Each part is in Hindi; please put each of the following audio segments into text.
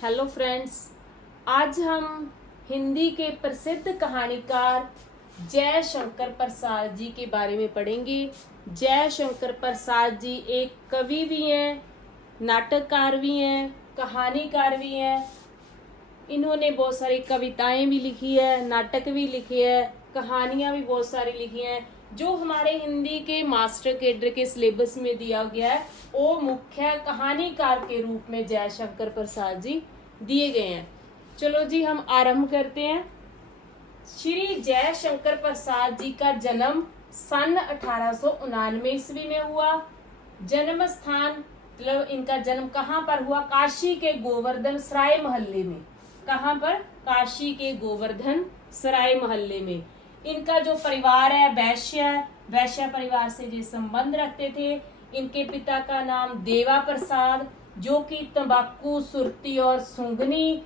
हेलो फ्रेंड्स, आज हम हिंदी के प्रसिद्ध कहानीकार जय शंकर प्रसाद जी के बारे में पढ़ेंगे। जय शंकर प्रसाद जी एक कवि भी हैं, नाटककार भी हैं, कहानीकार भी हैं। इन्होंने बहुत सारी कविताएं भी लिखी है, नाटक भी लिखे है, कहानियां भी बहुत सारी लिखी हैं। जो हमारे हिंदी के मास्टर केडर के सिलेबस में दिया गया है वो मुख्य कहानीकार के रूप में जय शंकर प्रसाद जी दिए गए हैं। चलो जी, हम आरंभ करते हैं। श्री जय शंकर प्रसाद जी का जन्म सन 1899 ईस्वी में हुआ। जन्म स्थान मतलब इनका जन्म कहाँ पर हुआ? काशी के गोवर्धन सराय मोहल्ले में। कहाँ पर? काशी के गोवर्धन सराय मोहल्ले में। इनका जो परिवार है वैश्य परिवार से ये संबंध रखते थे। इनके पिता का नाम देवा प्रसाद, जो कि तंबाकू, सुरती और सूंघनी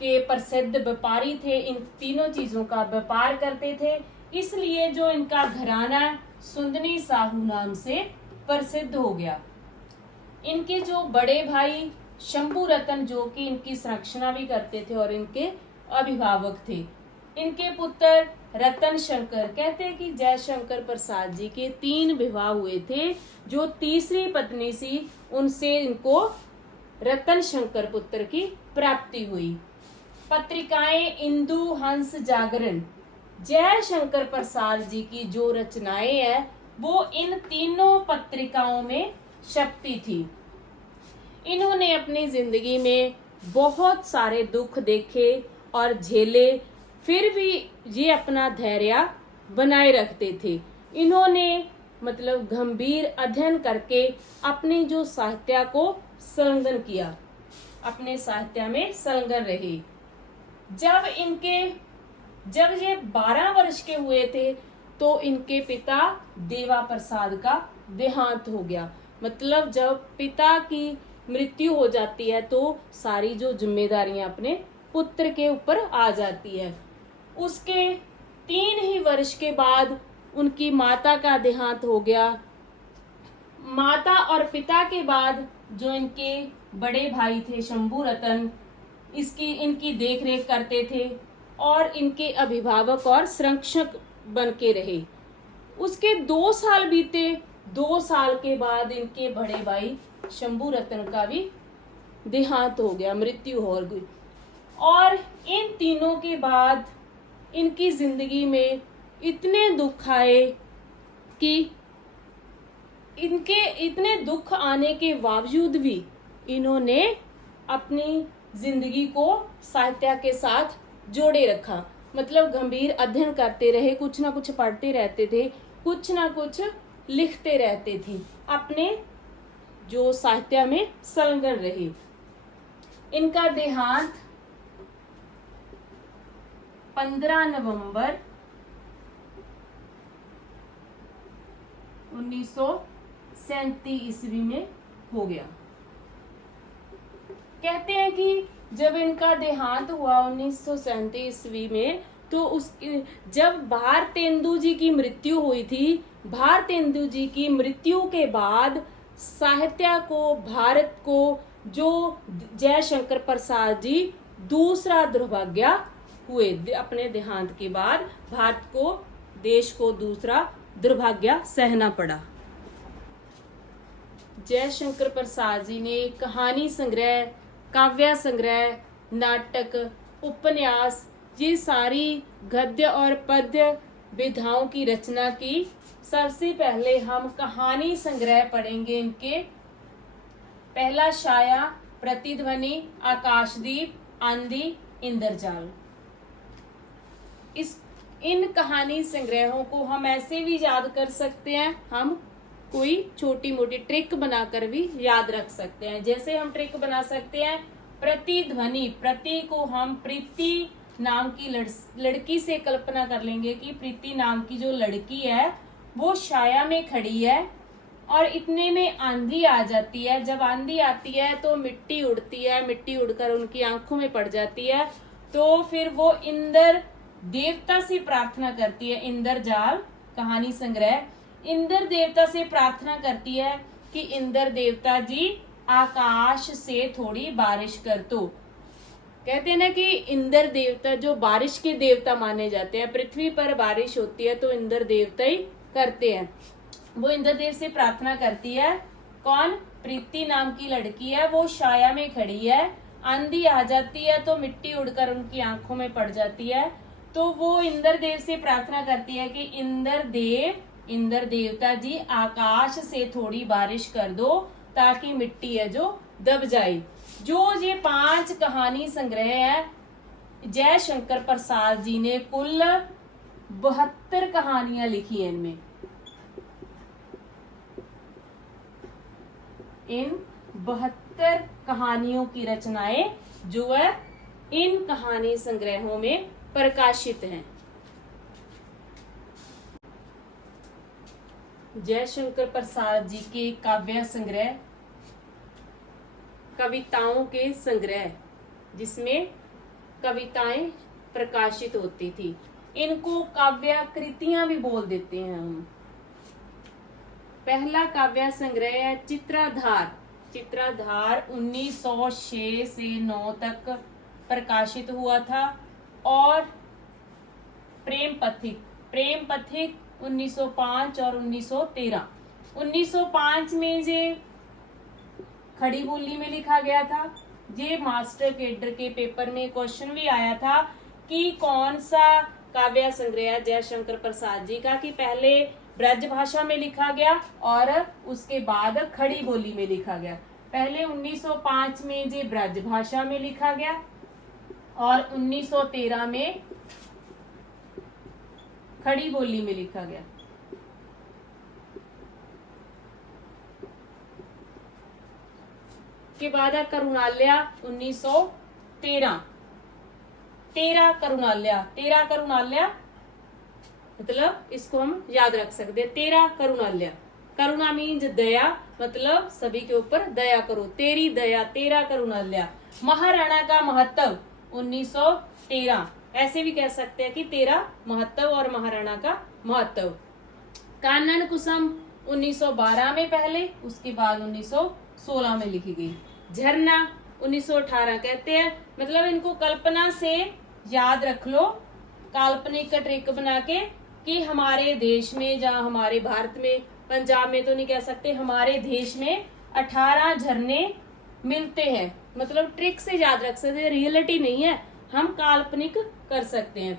के प्रसिद्ध व्यापारी थे। इन तीनों चीजों का व्यापार करते थे, इसलिए जो इनका घराना सुंदनी साहू नाम से प्रसिद्ध हो गया। इनके जो बड़े भाई शंभू रतन, जो कि इनकी संरक्षणा भी करते थे और इनके अभिभावक थे। इनके पुत्र रतन शंकर, कहते हैं कि जय शंकर प्रसाद जी के 3 विवाह हुए थे। जो तीसरी पत्नी सी, उनसे इनको रतन शंकर पुत्र की प्राप्ति हुई। पत्रिकाएं इंदु, हंस, जागरण। जय शंकर प्रसाद जी की जो रचनाएं हैं वो इन तीनों पत्रिकाओं में छपती थी। इन्होंने अपनी जिंदगी में बहुत सारे दुख देखे और झेले, फिर भी ये अपना धैर्य बनाए रखते थे। इन्होंने मतलब गंभीर अध्ययन करके अपने जो साहित्य को संलग्न किया, अपने साहित्य में संलग्न रहे। जब ये 12 वर्ष के हुए थे तो इनके पिता देवा प्रसाद का देहांत हो गया। मतलब जब पिता की मृत्यु हो जाती है तो सारी जो जिम्मेदारियां अपने पुत्र के ऊपर आ जाती है। उसके 3 ही वर्ष के बाद उनकी माता का देहांत हो गया। माता और पिता के बाद जो इनके बड़े भाई थे शंभू रतन, इनकी देखरेख करते थे और इनके अभिभावक और संरक्षक बन के रहे। उसके 2 साल बीते। 2 साल के बाद इनके बड़े भाई शंभू रतन का भी देहांत हो गया, मृत्यु हो गई। और इन तीनों के बाद इनकी जिंदगी में इतने दुख आए कि इनके इतने दुख आने के बावजूद भी इन्होंने अपनी जिंदगी को साहित्य के साथ जोड़े रखा। मतलब गंभीर अध्ययन करते रहे, कुछ ना कुछ पढ़ते रहते थे, कुछ ना कुछ लिखते रहते थे, अपने जो साहित्य में संलग्न रहे। इनका देहांत 15 नवंबर 1937 ईस्वी में हो गया। कहते हैं कि जब इनका देहांत हुआ 1937 ईस्वी में, तो जब भारतेंदु जी की मृत्यु हुई थी, भारतेंदु जी की मृत्यु के बाद साहित्य को, भारत को जो जय शंकर प्रसाद जी दूसरा दुर्भाग्य हुए। अपने देहांत के बाद भारत को, देश को दूसरा दुर्भाग्य सहना पड़ा। जय शंकर प्रसाद जी ने कहानी संग्रह, काव्य संग्रह, नाटक, उपन्यास, ये सारी गद्य और पद्य विधाओं की रचना की। सबसे पहले हम कहानी संग्रह पढ़ेंगे इनके। पहला छाया, प्रतिध्वनि, आकाशदीप, आंधी, इंद्रजाल। इन कहानी संग्रहों को हम ऐसे भी याद कर सकते हैं, हम कोई छोटी मोटी ट्रिक बनाकर भी याद रख सकते हैं। जैसे हम ट्रिक बना सकते हैं, प्रतिध्वनि, प्रति को हम प्रीति नाम की लड़की से कल्पना कर लेंगे कि प्रीति नाम की जो लड़की है वो छाया में खड़ी है और इतने में आंधी आ जाती है। जब आंधी आती है तो मिट्टी उड़ती है, मिट्टी उड़कर उनकी आंखों में पड़ जाती है। तो फिर वो इंद्र देवता से प्रार्थना करती है। इंद्रजाल कहानी संग्रह इंद्र देवता से प्रार्थना करती है कि इंद्र देवता जी आकाश से थोड़ी बारिश कर दो। कहते हैं ना कि इंद्र देवता जो बारिश के देवता माने जाते हैं, पृथ्वी पर बारिश होती है तो इंद्र देवता ही करते हैं। वो इंद्रदेव से प्रार्थना करती है। कौन? प्रीति नाम की लड़की है, वो छाया में खड़ी है, आंधी आ जाती है तो मिट्टी उड़कर उनकी आंखों में पड़ जाती है। तो वो इंद्रदेव से प्रार्थना करती है कि इंद्र देवता जी आकाश से थोड़ी बारिश कर दो ताकि मिट्टी है जो दब जाए। जो ये 5 कहानी संग्रह है, जय शंकर प्रसाद जी ने कुल 72 कहानियां लिखी हैं। इनमें इन 72 कहानियों की रचनाएं जो है इन कहानी संग्रहों में प्रकाशित हैं। जय शंकर प्रसाद जी के काव्य संग्रह, कविताओं के संग्रह, जिसमें कविताएं प्रकाशित होती थी, इनको काव्य कृतियां भी बोल देते हैं हम। पहला काव्य संग्रह है चित्राधार। चित्राधार 1906 से 9 तक प्रकाशित हुआ था। और प्रेम पथिक 1905 और 1913। 1905 में ये खड़ी बोली में लिखा गया था। ये मास्टर कैडर के पेपर में क्वेश्चन भी आया था कि कौन सा काव्य संग्रह जय शंकर प्रसाद जी का, कि पहले ब्रज भाषा में लिखा गया और उसके बाद खड़ी बोली में लिखा गया। पहले 1905 में ये ब्रज भाषा में लिखा गया और 1913 में खड़ी बोली में लिखा गया। के बाद है करुणालया 1913। 13 करुणालया मतलब इसको हम याद रख सकते हैं। 13 करुणालया। करुणा मीन्स दया, मतलब सभी के ऊपर दया करो, तेरी दया, 13 करुणालया। महाराणा का महत्व 1913, ऐसे भी कह सकते हैं कि 13 महत्व और महाराणा का महत्व। कानन कुसुम 1912 में पहले, उसके बाद 1916 में लिखी गई। झरना 1918 कहते हैं, मतलब इनको कल्पना से याद रख लो, काल्पनिक ट्रिक बना के, कि हमारे देश में, जहाँ हमारे भारत में, पंजाब में तो नहीं कह सकते, हमारे देश में 18 झरने मिलते हैं। मतलब ट्रिक से याद रख सकते हैं, रियलिटी नहीं है, हम काल्पनिक कर सकते हैं।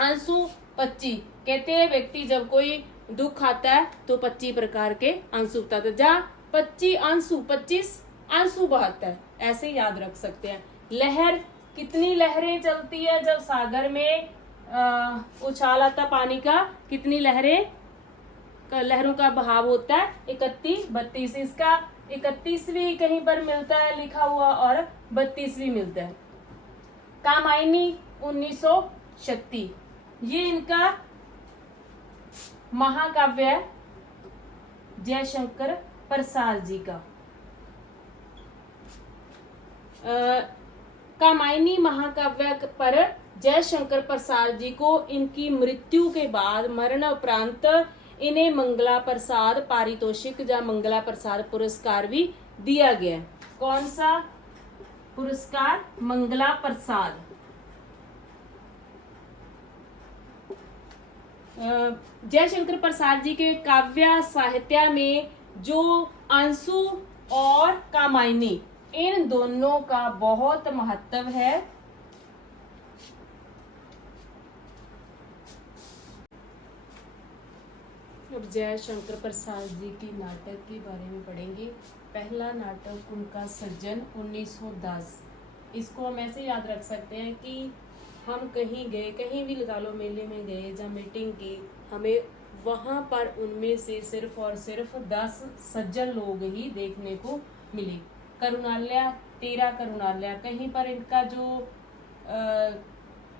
आंसू 25 कहते हैं, व्यक्ति जब कोई दुख आता है तो 25 प्रकार के आंसू बहता है, जहाँ 25 आंसू बहाता है, ऐसे याद रख सकते हैं। लहर, कितनी लहरें चलती है जब सागर में उछाल आता पानी का, कितनी लहरों का बहाव होता है, 31, 32। इसका 31वीं कहीं पर मिलता है लिखा हुआ और 32वीं मिलता है। कामायनी 1936, ये इनका महाकाव्य है जय शंकर प्रसाद जी का। कामायनी महाकाव्य पर जय शंकर प्रसाद जी को इनकी मृत्यु के बाद, मरण उपरांत, इन्हें मंगला प्रसाद पारितोषिक या मंगला प्रसाद पुरस्कार भी दिया गया। कौन सा पुरस्कार? मंगला प्रसाद। जय शंकर प्रसाद जी के काव्य साहित्य में जो आंसू और कामायनी, इन दोनों का बहुत महत्व है। अब जय शंकर प्रसाद जी की नाटक के बारे में पढ़ेंगे। पहला नाटक उनका सज्जन 1910। इसको हम ऐसे याद रख सकते हैं कि हम कहीं गए, कहीं भी लगा लो, मेले में गए या मीटिंग की, हमें वहां पर उनमें से सिर्फ और सिर्फ 10 सज्जन लोग ही देखने को मिले। करुणालया 13 करुणालया, कहीं पर इनका जो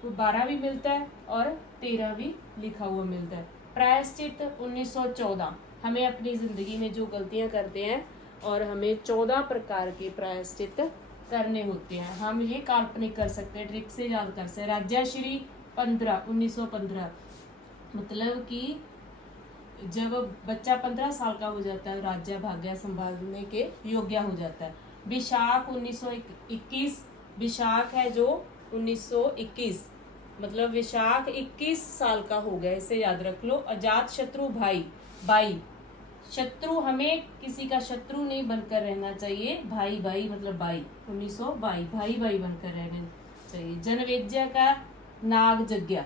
12 भी मिलता है और 13 भी लिखा हुआ मिलता है। प्रायश्चित 1914, हमें अपनी जिंदगी में जो गलतियां करते हैं और हमें 14 प्रकार के प्रायश्चित करने होते हैं, हम ये काल्पनिक कर सकते हैं, ट्रिक से याद कर सकते हैं। राज्यश्री 1915, मतलब कि जब बच्चा 15 साल का हो जाता है, राज्य भाग्य संभालने के योग्य हो जाता है। विशाख 1921, विशाख है जो 1921, मतलब विशाख 21 साल का हो गया, इसे याद रख लो। अजात शत्रु भाई, भाई शत्रु, हमें किसी का शत्रु नहीं बनकर रहना चाहिए, भाई भाई मतलब भाई, 1922 भाई भाई बनकर रहना चाहिए। जनवेज्य का नाग यज्ञ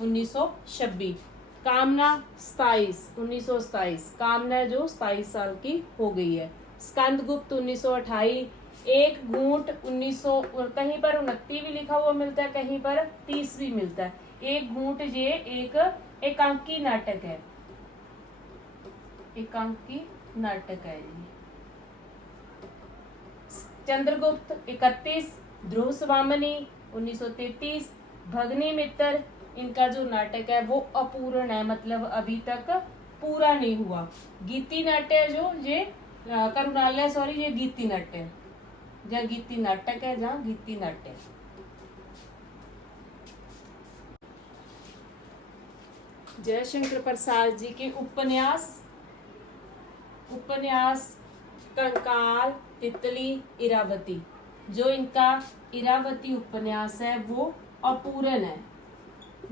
1926। कामना 27, 1927, कामना जो 27 साल की हो गई है। स्कंदगुप्त 1928, एक घूंट 1900, कहीं पर 29 भी लिखा हुआ मिलता है, कहीं पर 30 भी मिलता है। एक घूंट ये एक एकांकी नाटक है, एकांकी नाटक है ये। चंद्रगुप्त 31, ध्रुव स्वामिनी 1933, भगनी मित्र, इनका जो नाटक है वो अपूर्ण है, मतलब अभी तक पूरा नहीं हुआ। गीति नाट्य जो ये करुणालय, सॉरी ये गीति नाट्य है, जहाँ गीति नाटक है, जहाँ गीति नाट्य। जयशंकर प्रसाद जी के उपन्यास, उपन्यास कंकाल, तितली, इरावती, जो इनका इरावती उपन्यास है वो अपूर्ण है,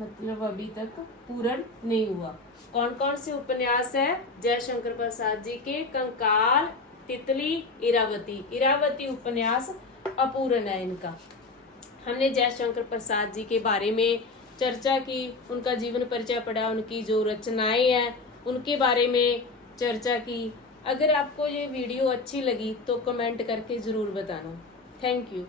मतलब अभी तक पूर्ण नहीं हुआ। कौन कौन से उपन्यास है जयशंकर प्रसाद जी के? कंकाल, तितली, इरावती। इरावती उपन्यास अपूर्ण है इनका। हमने जयशंकर प्रसाद जी के बारे में चर्चा की, उनका जीवन परिचय पढ़ा, उनकी जो रचनाएं हैं उनके बारे में चर्चा की। अगर आपको ये वीडियो अच्छी लगी तो कमेंट करके जरूर बताना। Thank you.